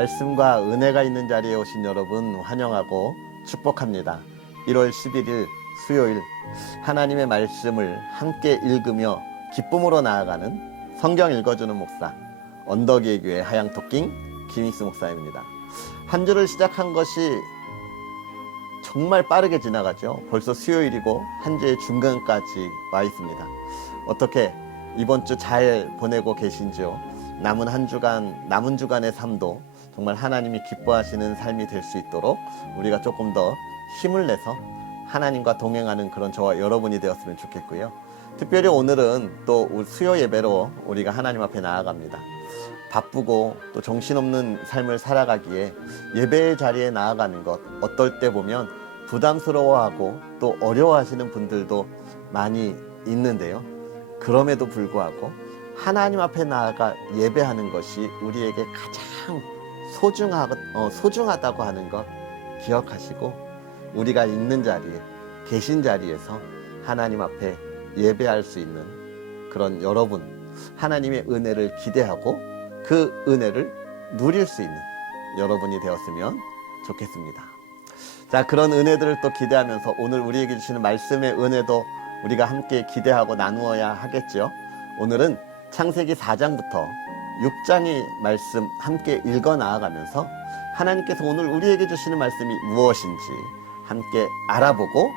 말씀과 은혜가 있는 자리에 오신 여러분 환영하고 축복합니다. 1월 11일 수요일 하나님의 말씀을 함께 읽으며 기쁨으로 나아가는 성경 읽어주는 목사 언덕이의 교회 하양토킹 김익수 목사입니다. 한 주를 시작한 것이 정말 빠르게 지나가죠. 벌써 수요일이고 한 주의 중간까지 와 있습니다. 어떻게 이번 주 잘 보내고 계신지요? 남은 주간의 삶도 정말 하나님이 기뻐하시는 삶이 될 수 있도록 우리가 조금 더 힘을 내서 하나님과 동행하는 그런 저와 여러분이 되었으면 좋겠고요. 특별히 오늘은 또 수요 예배로 우리가 하나님 앞에 나아갑니다. 바쁘고 또 정신없는 삶을 살아가기에 예배의 자리에 나아가는 것 어떨 때 보면 부담스러워하고 또 어려워하시는 분들도 많이 있는데요. 그럼에도 불구하고 하나님 앞에 나아가 예배하는 것이 우리에게 가장 소중하다고 하는 것 기억하시고 우리가 있는 자리에 계신 자리에서 하나님 앞에 예배할 수 있는 그런 여러분, 하나님의 은혜를 기대하고 그 은혜를 누릴 수 있는 여러분이 되었으면 좋겠습니다. 자, 그런 은혜들을 또 기대하면서 오늘 우리에게 주시는 말씀의 은혜도 우리가 함께 기대하고 나누어야 하겠죠. 오늘은 창세기 4장부터 6장의 말씀 함께 읽어 나아가면서 하나님께서 오늘 우리에게 주시는 말씀이 무엇인지 함께 알아보고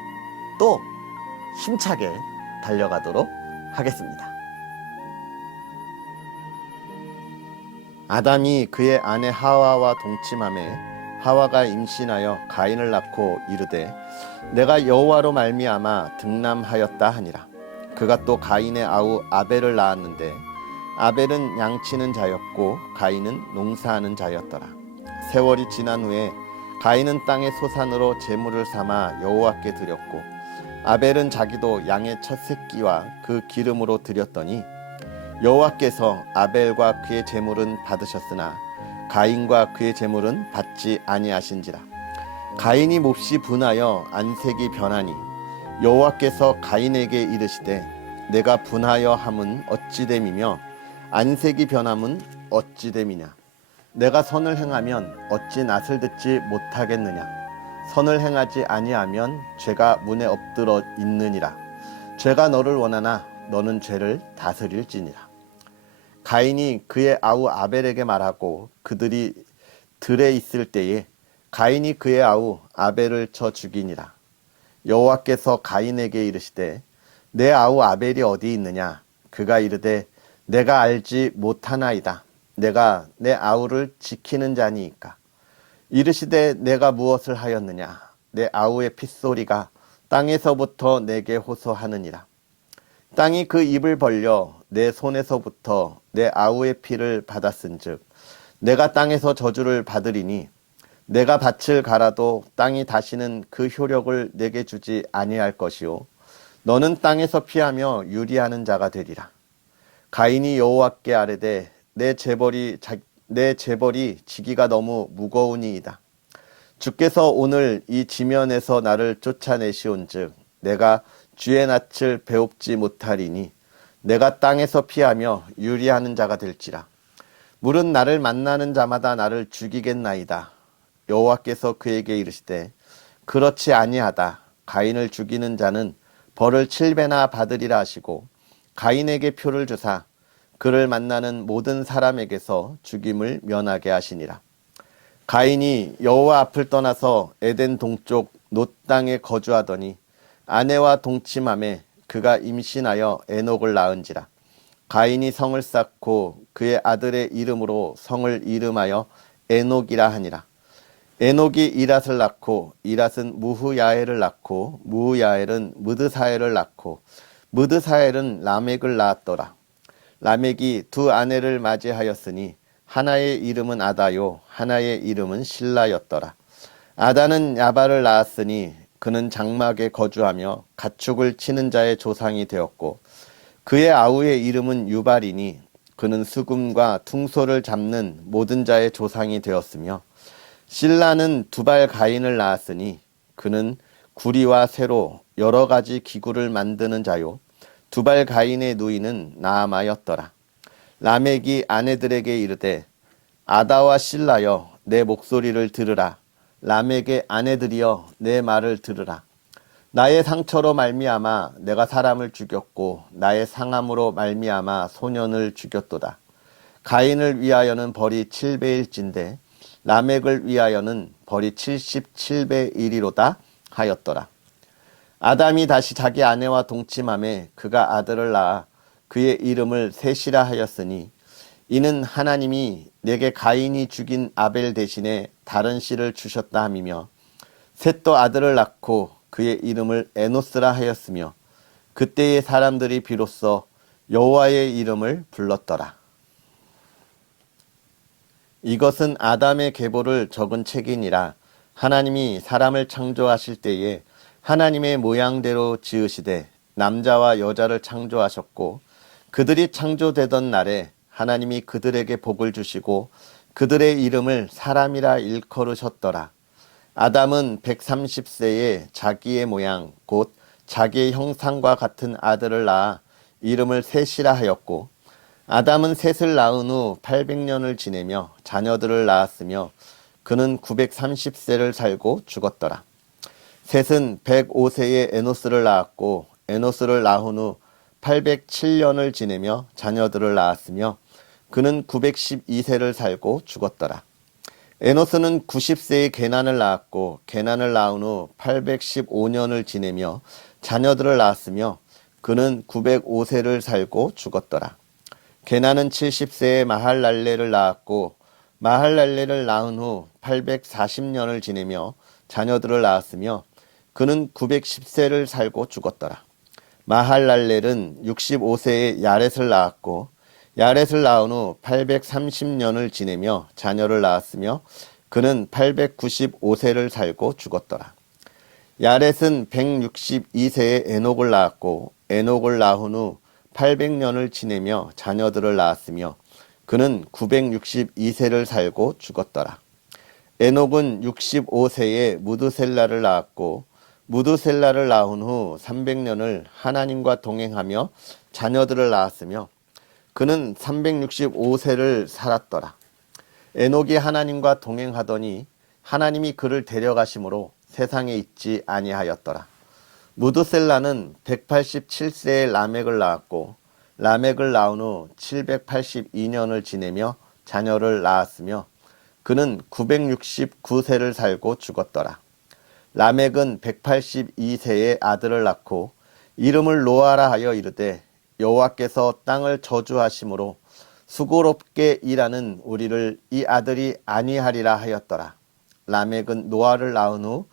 또 힘차게 달려가도록 하겠습니다. 아담이 그의 아내 하와와 동침하매 하와가 임신하여 가인을 낳고 이르되 내가 여호와로 말미암아 등남하였다 하니라. 그가 또 가인의 아우 아벨을 낳았는데 아벨은 양치는 자였고 가인은 농사하는 자였더라. 세월이 지난 후에 가인은 땅의 소산으로 제물을 삼아 여호와께 드렸고 아벨은 자기도 양의 첫 새끼와 그 기름으로 드렸더니 여호와께서 아벨과 그의 제물은 받으셨으나 가인과 그의 제물은 받지 아니하신지라. 가인이 몹시 분하여 안색이 변하니 여호와께서 가인에게 이르시되 내가 분하여 함은 어찌됨이며 안색이 변함은 어찌됨이냐. 내가 선을 행하면 어찌 낯을 듣지 못하겠느냐. 선을 행하지 아니하면 죄가 문에 엎드러 있느니라. 죄가 너를 원하나 너는 죄를 다스릴지니라. 가인이 그의 아우 아벨에게 말하고 그들이 들에 있을 때에 가인이 그의 아우 아벨을 쳐 죽이니라. 여호와께서 가인에게 이르시되 내 아우 아벨이 어디 있느냐. 그가 이르되 내가 알지 못하나이다. 내가 내 아우를 지키는 자니이까. 이르시되 내가 무엇을 하였느냐. 내 아우의 핏소리가 땅에서부터 내게 호소하느니라. 땅이 그 입을 벌려 내 손에서부터 내 아우의 피를 받았은즉 내가 땅에서 저주를 받으리니 내가 밭을 갈아도 땅이 다시는 그 효력을 내게 주지 아니할 것이요 너는 땅에서 피하며 유리하는 자가 되리라. 가인이 여호와께 아뢰되 내 재벌이 지기가 너무 무거우니이다. 주께서 오늘 이 지면에서 나를 쫓아내시온즉 내가 쥐의 낯을 배웁지 못하리니 내가 땅에서 피하며 유리하는 자가 될지라. 물은 나를 만나는 자마다 나를 죽이겠나이다. 여호와께서 그에게 이르시되 그렇지 아니하다. 가인을 죽이는 자는 벌을 7배나 받으리라 하시고 가인에게 표를 주사 그를 만나는 모든 사람에게서 죽임을 면하게 하시니라. 가인이 여호와 앞을 떠나서 에덴 동쪽 놋 땅에 거주하더니 아내와 동침함에 그가 임신하여 에녹을 낳은지라. 가인이 성을 쌓고 그의 아들의 이름으로 성을 이름하여 에녹이라 하니라. 에녹이 이랏을 낳고 이랏은 무후야엘을 낳고 무후야엘은 무드사엘을 낳고 무드사엘은 라멕을 낳았더라. 라멕이 두 아내를 맞이하였으니 하나의 이름은 아다요 하나의 이름은 실라였더라. 아다는 야발을 낳았으니 그는 장막에 거주하며 가축을 치는 자의 조상이 되었고 그의 아우의 이름은 유발이니 그는 수금과 퉁소를 잡는 모든 자의 조상이 되었으며 실라는 두발 가인을 낳았으니 그는 구리와 쇠로 여러 가지 기구를 만드는 자요 두발 가인의 누이는 나아마였더라. 라멕이 아내들에게 이르되 아다와 실라여 내 목소리를 들으라. 람에게 아내들이여 내 말을 들으라. 나의 상처로 말미암아 내가 사람을 죽였고 나의 상함으로 말미암아 소년을 죽였도다. 가인을 위하여는 벌이 7배일진데 라멕을 위하여는 벌이 77배1이로다 하였더라. 아담이 다시 자기 아내와 동침함에 그가 아들을 낳아 그의 이름을 셋이라 하였으니 이는 하나님이 내게 가인이 죽인 아벨 대신에 다른 씨를 주셨다 함이며 셋도 아들을 낳고 그의 이름을 에노스라 하였으며 그때의 사람들이 비로소 여호와의 이름을 불렀더라. 이것은 아담의 계보를 적은 책이니라. 하나님이 사람을 창조하실 때에 하나님의 모양대로 지으시되 남자와 여자를 창조하셨고 그들이 창조되던 날에 하나님이 그들에게 복을 주시고 그들의 이름을 사람이라 일컬으셨더라. 아담은 130세에 자기의 모양 곧 자기의 형상과 같은 아들을 낳아 이름을 셋이라 하였고 아담은 셋을 낳은 후 800년을 지내며 자녀들을 낳았으며 그는 930세를 살고 죽었더라. 셋은 105세에 에노스를 낳았고 에노스를 낳은 후 807년을 지내며 자녀들을 낳았으며 그는 912세를 살고 죽었더라. 에노스는 90세에 게난을 낳았고 게난을 낳은 후 815년을 지내며 자녀들을 낳았으며 그는 905세를 살고 죽었더라. 게난은 70세에 마할랄레를 낳았고 마할랄레를 낳은 후 840년을 지내며 자녀들을 낳았으며 그는 910세를 살고 죽었더라. 마할랄렐은 65세에 야렛을 낳았고 야렛을 낳은 후 830년을 지내며 자녀를 낳았으며 그는 895세를 살고 죽었더라. 야렛은 162세에 에녹을 낳았고 에녹을 낳은 후 800년을 지내며 자녀들을 낳았으며 그는 962세를 살고 죽었더라. 에녹은 65세에 무드셀라를 낳았고 무드셀라를 낳은 후 300년을 하나님과 동행하며 자녀들을 낳았으며 그는 365세를 살았더라. 에녹이 하나님과 동행하더니 하나님이 그를 데려가심으로 세상에 있지 아니하였더라. 무드셀라는 187세에 라멕을 낳았고 라멕을 낳은 후 782년을 지내며 자녀를 낳았으며 그는 969세를 살고 죽었더라. 라멕은 182세에 아들을 낳고 이름을 노아라 하여 이르되 여호와께서 땅을 저주하심으로 수고롭게 일하는 우리를 이 아들이 아니하리라 하였더라. 라멕은 노아를 낳은 후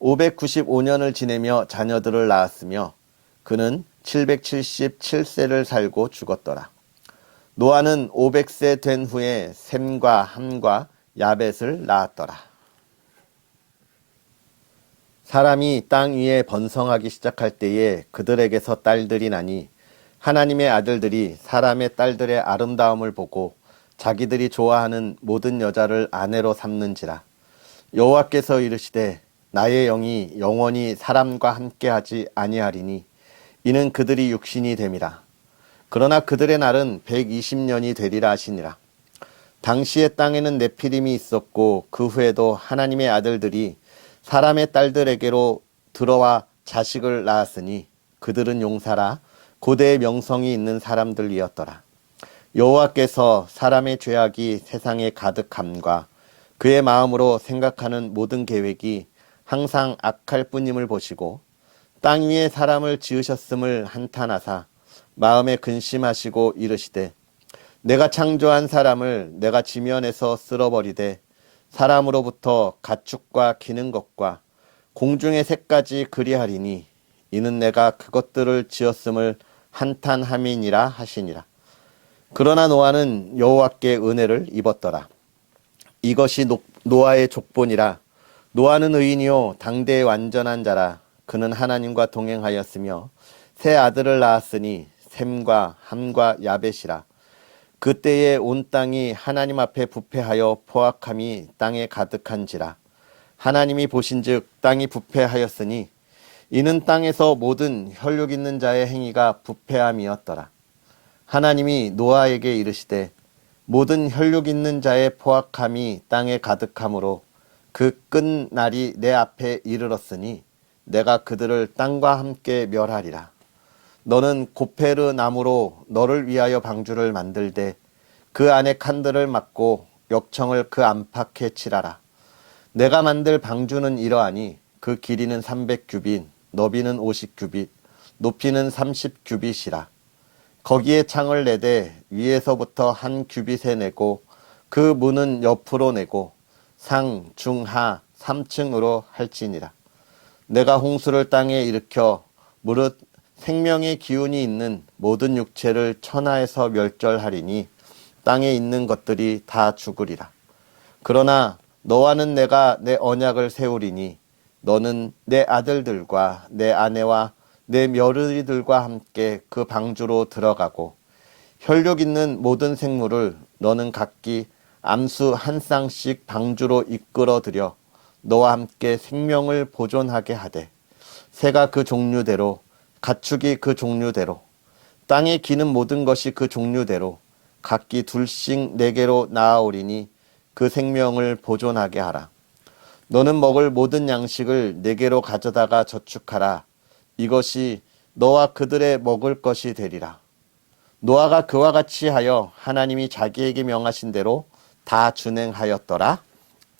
595년을 지내며 자녀들을 낳았으며 그는 777세를 살고 죽었더라. 노아는 500세 된 후에 셈과 함과 야벳을 낳았더라. 사람이 땅 위에 번성하기 시작할 때에 그들에게서 딸들이 나니 하나님의 아들들이 사람의 딸들의 아름다움을 보고 자기들이 좋아하는 모든 여자를 아내로 삼는지라. 여호와께서 이르시되 나의 영이 영원히 사람과 함께하지 아니하리니 이는 그들이 육신이 됨이라. 그러나 그들의 날은 120년이 되리라 하시니라. 당시에 땅에는 네피림이 있었고 그 후에도 하나님의 아들들이 사람의 딸들에게로 들어와 자식을 낳았으니 그들은 용사라 고대의 명성이 있는 사람들이었더라. 여호와께서 사람의 죄악이 세상에 가득함과 그의 마음으로 생각하는 모든 계획이 항상 악할 뿐임을 보시고 땅 위에 사람을 지으셨음을 한탄하사 마음에 근심하시고 이르시되 내가 창조한 사람을 내가 지면에서 쓸어버리되 사람으로부터 가축과 기는 것과 공중의 새까지 그리하리니 이는 내가 그것들을 지었음을 한탄함이니라 하시니라. 그러나 노아는 여호와께 은혜를 입었더라. 이것이 노아의 족본이라. 노아는 의인이요 당대의 완전한 자라. 그는 하나님과 동행하였으며 세 아들을 낳았으니 셈과 함과 야벳이라. 그때에 온 땅이 하나님 앞에 부패하여 포악함이 땅에 가득한지라. 하나님이 보신즉 땅이 부패하였으니 이는 땅에서 모든 혈육 있는 자의 행위가 부패함이었더라. 하나님이 노아에게 이르시되 모든 혈육 있는 자의 포악함이 땅에 가득함으로 그 끝날이 내 앞에 이르렀으니 내가 그들을 땅과 함께 멸하리라. 너는 고페르 나무로 너를 위하여 방주를 만들되 그 안에 칸들을 막고 역청을 그 안팎에 칠하라. 내가 만들 방주는 이러하니 그 길이는 300규빗, 너비는 50규빗, 높이는 30규빗이라. 거기에 창을 내되 위에서부터 한 규빗에 내고 그 문은 옆으로 내고 상, 중, 하 3층으로 할지니라. 내가 홍수를 땅에 일으켜 무릇 생명의 기운이 있는 모든 육체를 천하에서 멸절하리니 땅에 있는 것들이 다 죽으리라. 그러나 너와는 내가 내 언약을 세우리니 너는 내 아들들과 내 아내와 내 며느리들과 함께 그 방주로 들어가고 혈육 있는 모든 생물을 너는 각기 암수 한 쌍씩 방주로 이끌어 들여 너와 함께 생명을 보존하게 하되 새가 그 종류대로 가축이 그 종류대로 땅에 기는 모든 것이 그 종류대로 각기 둘씩 네개로 나아오리니 그 생명을 보존하게 하라. 너는 먹을 모든 양식을 네개로 가져다가 저축하라. 이것이 너와 그들의 먹을 것이 되리라. 노아가 그와 같이 하여 하나님이 자기에게 명하신 대로 다 준행하였더라.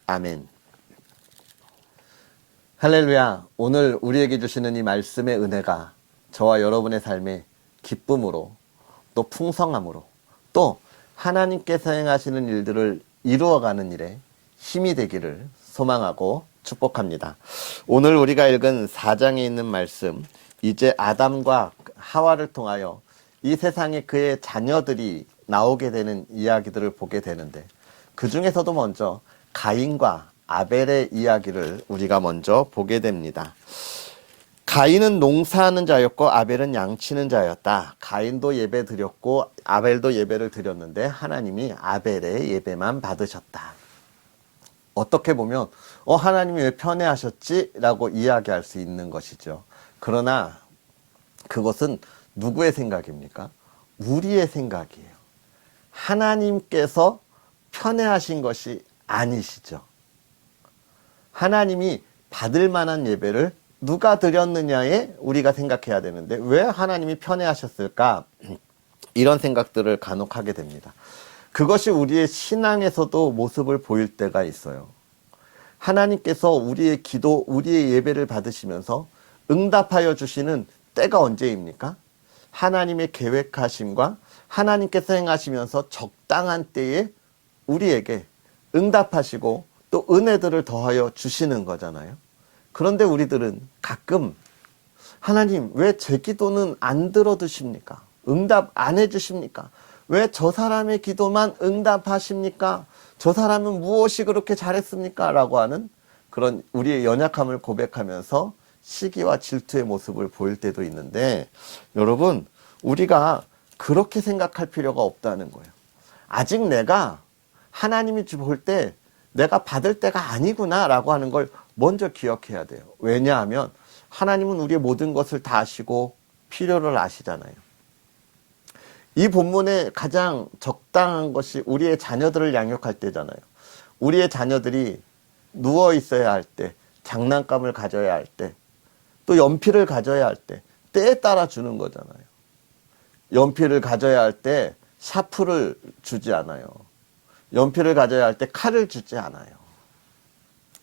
아멘. 할렐루야. 오늘 우리에게 주시는 이 말씀의 은혜가 저와 여러분의 삶에 기쁨으로 또 풍성함으로 또 하나님께서 행하시는 일들을 이루어가는 일에 힘이 되기를 소망하고 축복합니다. 오늘 우리가 읽은 4장에 있는 말씀, 이제 아담과 하와를 통하여 이 세상에 그의 자녀들이 나오게 되는 이야기들을 보게 되는데 그 중에서도 먼저 가인과 아벨의 이야기를 우리가 먼저 보게 됩니다. 가인은 농사하는 자였고 아벨은 양치는 자였다. 가인도 예배 드렸고 아벨도 예배를 드렸는데 하나님이 아벨의 예배만 받으셨다. 어떻게 보면 하나님이 왜 편애하셨지? 라고 이야기할 수 있는 것이죠. 그러나 그것은 누구의 생각입니까? 우리의 생각이에요. 하나님께서 편애하신 것이 아니시죠. 하나님이 받을 만한 예배를 누가 드렸느냐에 우리가 생각해야 되는데 왜 하나님이 편애하셨을까? 이런 생각들을 간혹 하게 됩니다. 그것이 우리의 신앙에서도 모습을 보일 때가 있어요. 하나님께서 우리의 기도, 우리의 예배를 받으시면서 응답하여 주시는 때가 언제입니까? 하나님의 계획하심과 하나님께서 행하시면서 적당한 때에 우리에게 응답하시고 또 은혜들을 더하여 주시는 거잖아요. 그런데 우리들은 가끔 하나님 왜 제 기도는 안 들어주십니까? 응답 안 해주십니까? 왜 저 사람의 기도만 응답하십니까? 저 사람은 무엇이 그렇게 잘했습니까? 라고 하는 그런 우리의 연약함을 고백하면서 시기와 질투의 모습을 보일 때도 있는데 여러분 우리가 그렇게 생각할 필요가 없다는 거예요. 아직 내가 하나님이 볼 때 내가 받을 때가 아니구나 라고 하는 걸 먼저 기억해야 돼요. 왜냐하면 하나님은 우리의 모든 것을 다 아시고 필요를 아시잖아요. 이 본문에 가장 적당한 것이 우리의 자녀들을 양육할 때잖아요. 우리의 자녀들이 누워 있어야 할 때, 장난감을 가져야 할 때, 또 연필을 가져야 할 때, 때에 따라 주는 거잖아요. 연필을 가져야 할 때 샤프를 주지 않아요. 연필을 가져야 할 때 칼을 주지 않아요.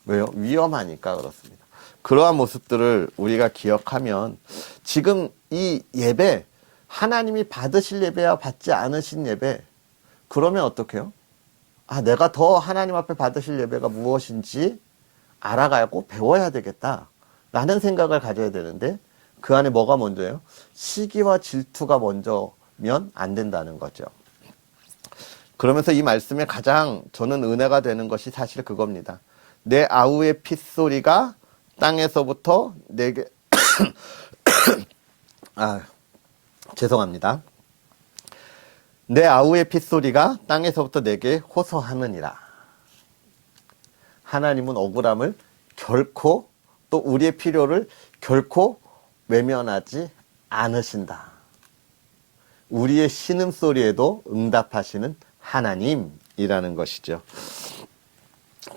왜요? 위험하니까 그렇습니다. 그러한 모습들을 우리가 기억하면 지금 이 예배, 하나님이 받으실 예배와 받지 않으신 예배, 그러면 어떡해요? 내가 더 하나님 앞에 받으실 예배가 무엇인지 알아가고 배워야 되겠다 라는 생각을 가져야 되는데 그 안에 뭐가 먼저예요? 시기와 질투가 먼저면 안 된다는 거죠. 그러면서 이 말씀에 가장 저는 은혜가 되는 것이 사실 그겁니다. 내 아우의 핏소리가 땅에서부터 내게 죄송합니다. 내 아우의 핏소리가 땅에서부터 내게 호소하느니라. 하나님은 억울함을 결코 또 우리의 필요를 결코 외면하지 않으신다. 우리의 신음소리에도 응답하시는 하나님이라는 것이죠.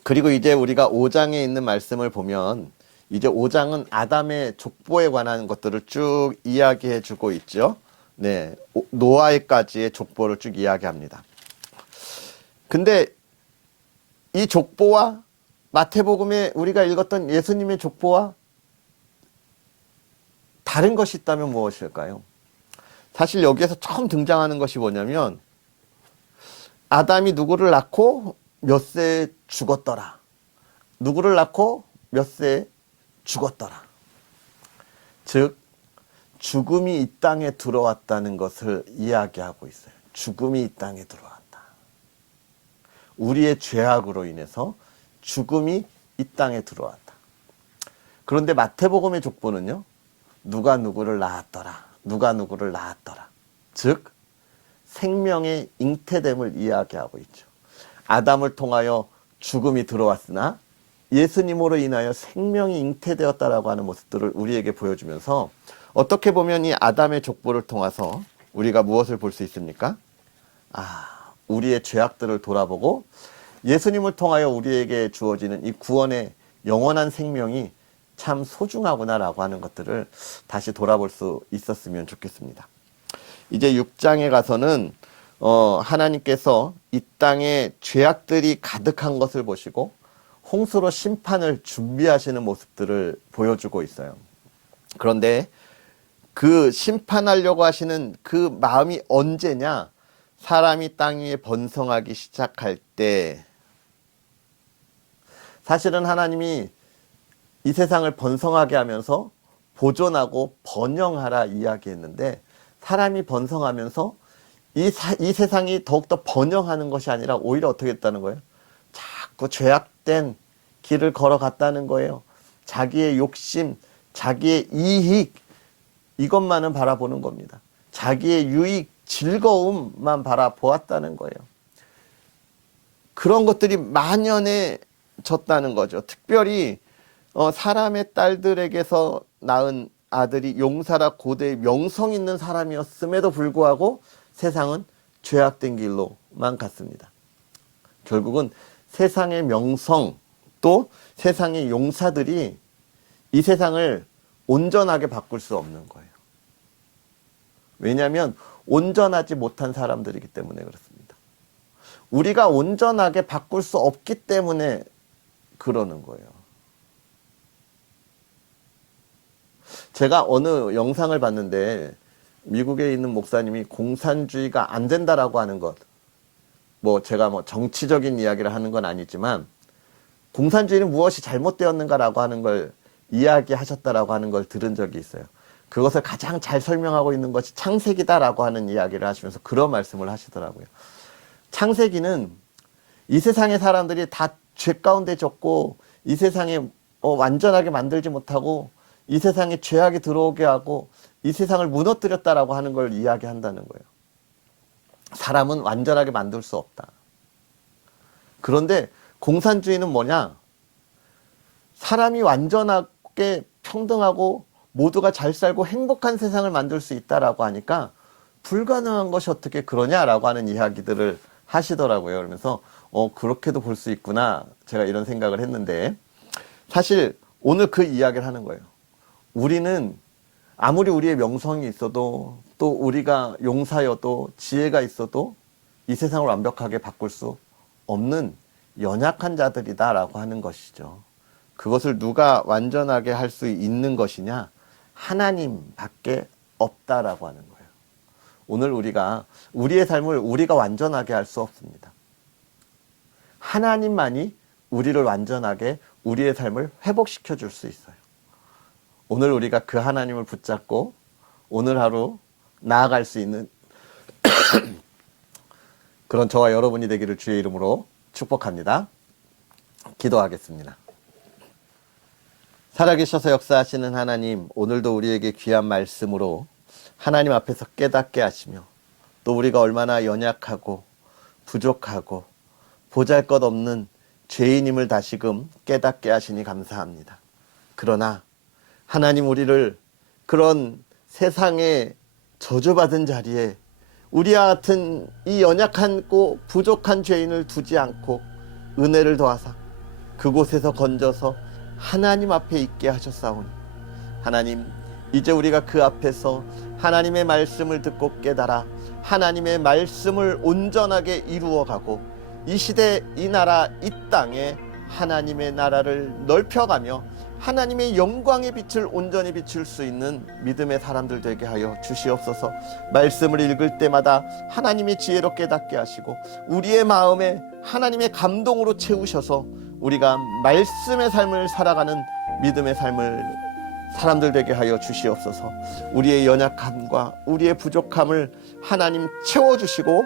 그리고 이제 우리가 5장에 있는 말씀을 보면 이제 5장은 아담의 족보에 관한 것들을 쭉 이야기해 주고 있죠. 네, 노아에까지의 족보를 쭉 이야기합니다. 근데 이 족보와 마태복음에 우리가 읽었던 예수님의 족보와 다른 것이 있다면 무엇일까요? 사실 여기에서 처음 등장하는 것이 뭐냐면 아담이 누구를 낳고 몇 세에 죽었더라. 누구를 낳고 몇 세에 죽었더라. 즉 죽음이 이 땅에 들어왔다는 것을 이야기하고 있어요. 죽음이 이 땅에 들어왔다. 우리의 죄악으로 인해서 죽음이 이 땅에 들어왔다. 그런데 마태복음의 족보는요. 누가 누구를 낳았더라. 누가 누구를 낳았더라. 즉 생명의 잉태됨을 이야기하고 있죠. 아담을 통하여 죽음이 들어왔으나 예수님으로 인하여 생명이 잉태되었다라고 하는 모습들을 우리에게 보여주면서 어떻게 보면 이 아담의 족보를 통해서 우리가 무엇을 볼 수 있습니까? 우리의 죄악들을 돌아보고 예수님을 통하여 우리에게 주어지는 이 구원의 영원한 생명이 참 소중하구나라고 하는 것들을 다시 돌아볼 수 있었으면 좋겠습니다. 이제 6장에 가서는 하나님께서 이 땅에 죄악들이 가득한 것을 보시고 홍수로 심판을 준비하시는 모습들을 보여주고 있어요. 그런데 그 심판하려고 하시는 그 마음이 언제냐? 사람이 땅 위에 번성하기 시작할 때. 사실은 하나님이 이 세상을 번성하게 하면서 보존하고 번영하라 이야기했는데 사람이 번성하면서 이 세상이 더욱더 번영하는 것이 아니라 오히려 어떻게 했다는 거예요? 자꾸 죄악된 길을 걸어갔다는 거예요. 자기의 욕심, 자기의 이익 이것만은 바라보는 겁니다. 자기의 유익, 즐거움만 바라보았다는 거예요. 그런 것들이 만연해졌다는 거죠. 특별히 사람의 딸들에게서 낳은 아들이 용사라 고대의 명성 있는 사람이었음에도 불구하고 세상은 죄악된 길로만 갔습니다. 결국은 세상의 명성 또 세상의 용사들이 이 세상을 온전하게 바꿀 수 없는 거예요. 왜냐하면 온전하지 못한 사람들이기 때문에 그렇습니다. 우리가 온전하게 바꿀 수 없기 때문에 그러는 거예요. 제가 어느 영상을 봤는데 미국에 있는 목사님이 공산주의가 안 된다라고 하는 것, 제가 정치적인 이야기를 하는 건 아니지만 공산주의는 무엇이 잘못되었는가라고 하는 걸 이야기하셨다라고 하는 걸 들은 적이 있어요. 그것을 가장 잘 설명하고 있는 것이 창세기다라고 하는 이야기를 하시면서 그런 말씀을 하시더라고요. 창세기는 이 세상의 사람들이 다 죄 가운데 졌고 이 세상에 완전하게 만들지 못하고 이 세상에 죄악이 들어오게 하고 이 세상을 무너뜨렸다라고 하는 걸 이야기한다는 거예요. 사람은 완전하게 만들 수 없다. 그런데 공산주의는 뭐냐? 사람이 완전하게 평등하고 모두가 잘 살고 행복한 세상을 만들 수 있다라고 하니까 불가능한 것이 어떻게 그러냐라고 하는 이야기들을 하시더라고요. 그러면서 그렇게도 볼 수 있구나. 제가 이런 생각을 했는데 사실 오늘 그 이야기를 하는 거예요. 우리는 아무리 우리의 명성이 있어도 또 우리가 용사여도 지혜가 있어도 이 세상을 완벽하게 바꿀 수 없는 연약한 자들이다라고 하는 것이죠. 그것을 누가 완전하게 할 수 있는 것이냐? 하나님밖에 없다라고 하는 거예요. 오늘 우리가 우리의 삶을 우리가 완전하게 할 수 없습니다. 하나님만이 우리를 완전하게 우리의 삶을 회복시켜 줄 수 있어요. 오늘 우리가 그 하나님을 붙잡고 오늘 하루 나아갈 수 있는 그런 저와 여러분이 되기를 주의 이름으로 축복합니다. 기도하겠습니다. 살아계셔서 역사하시는 하나님, 오늘도 우리에게 귀한 말씀으로 하나님 앞에서 깨닫게 하시며 또 우리가 얼마나 연약하고 부족하고 보잘것없는 죄인임을 다시금 깨닫게 하시니 감사합니다. 그러나 하나님 우리를 그런 세상의 저주받은 자리에 우리와 같은 이 연약하고 부족한 죄인을 두지 않고 은혜를 더하사 그곳에서 건져서 하나님 앞에 있게 하셨사오니 하나님, 이제 우리가 그 앞에서 하나님의 말씀을 듣고 깨달아 하나님의 말씀을 온전하게 이루어가고 이 시대, 이 나라, 이 땅에 하나님의 나라를 넓혀가며 하나님의 영광의 빛을 온전히 비출 수 있는 믿음의 사람들 되게 하여 주시옵소서. 말씀을 읽을 때마다 하나님의 지혜로 깨닫게 하시고 우리의 마음에 하나님의 감동으로 채우셔서 우리가 말씀의 삶을 살아가는 믿음의 삶을 사람들 되게 하여 주시옵소서. 우리의 연약함과 우리의 부족함을 하나님 채워주시고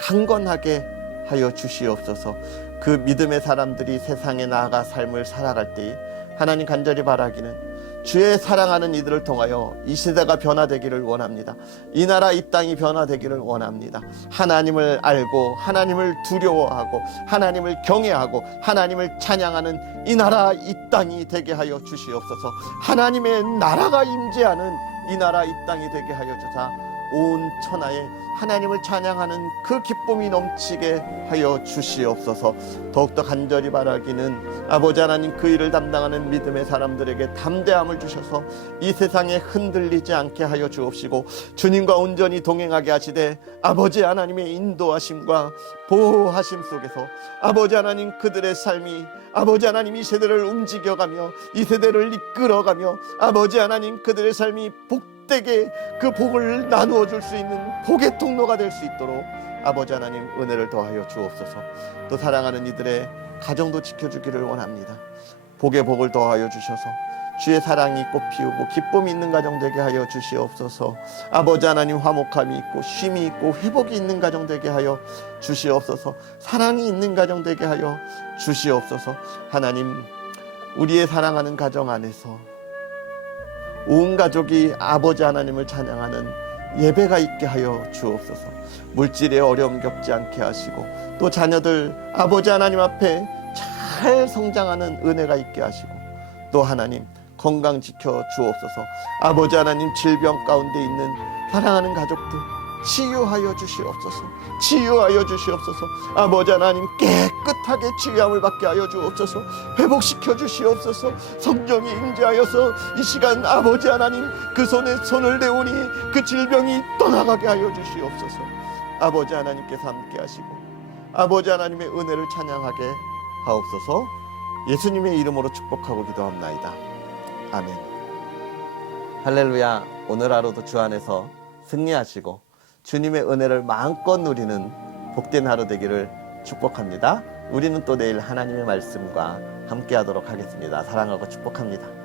강건하게 하여 주시옵소서. 그 믿음의 사람들이 세상에 나아가 삶을 살아갈 때에 하나님 간절히 바라기는 주의 사랑하는 이들을 통하여 이 시대가 변화되기를 원합니다. 이 나라 이 땅이 변화되기를 원합니다. 하나님을 알고 하나님을 두려워하고 하나님을 경외하고 하나님을 찬양하는 이 나라 이 땅이 되게 하여 주시옵소서. 하나님의 나라가 임재하는 이 나라 이 땅이 되게 하여 주사 온 천하에 하나님을 찬양하는 그 기쁨이 넘치게 하여 주시옵소서. 더욱더 간절히 바라기는 아버지 하나님, 그 일을 담당하는 믿음의 사람들에게 담대함을 주셔서 이 세상에 흔들리지 않게 하여 주옵시고 주님과 온전히 동행하게 하시되 아버지 하나님의 인도하심과 보호하심 속에서 아버지 하나님, 그들의 삶이 아버지 하나님 이 세대를 움직여가며 이 세대를 이끌어가며 아버지 하나님, 그들의 삶이 복되게 그 복을 나누어 줄 수 있는 복의 통로가 될 수 있도록 아버지 하나님 은혜를 더하여 주옵소서. 또 사랑하는 이들의 가정도 지켜주기를 원합니다. 복의 복을 더하여 주셔서 주의 사랑이 꽃피우고 기쁨이 있는 가정 되게 하여 주시옵소서. 아버지 하나님, 화목함이 있고 쉼이 있고 회복이 있는 가정 되게 하여 주시옵소서. 사랑이 있는 가정 되게 하여 주시옵소서. 하나님, 우리의 사랑하는 가정 안에서 온 가족이 아버지 하나님을 찬양하는 예배가 있게 하여 주옵소서. 물질의 어려움 겪지 않게 하시고 또 자녀들 아버지 하나님 앞에 잘 성장하는 은혜가 있게 하시고 또 하나님 건강 지켜 주옵소서. 아버지 하나님, 질병 가운데 있는 사랑하는 가족들 치유하여 주시옵소서. 치유하여 주시옵소서. 아버지 하나님, 깨끗하게 치유함을 받게 하여 주옵소서. 회복시켜 주시옵소서. 성령이 임재하여서 이 시간 아버지 하나님, 그 손에 손을 내오니 그 질병이 떠나가게 하여 주시옵소서. 아버지 하나님께서 함께 하시고 아버지 하나님의 은혜를 찬양하게 하옵소서. 예수님의 이름으로 축복하고 기도합나이다. 아멘. 할렐루야. 오늘 하루도 주 안에서 승리하시고 주님의 은혜를 마음껏 누리는 복된 하루 되기를 축복합니다. 우리는 또 내일 하나님의 말씀과 함께 하도록 하겠습니다. 사랑하고 축복합니다.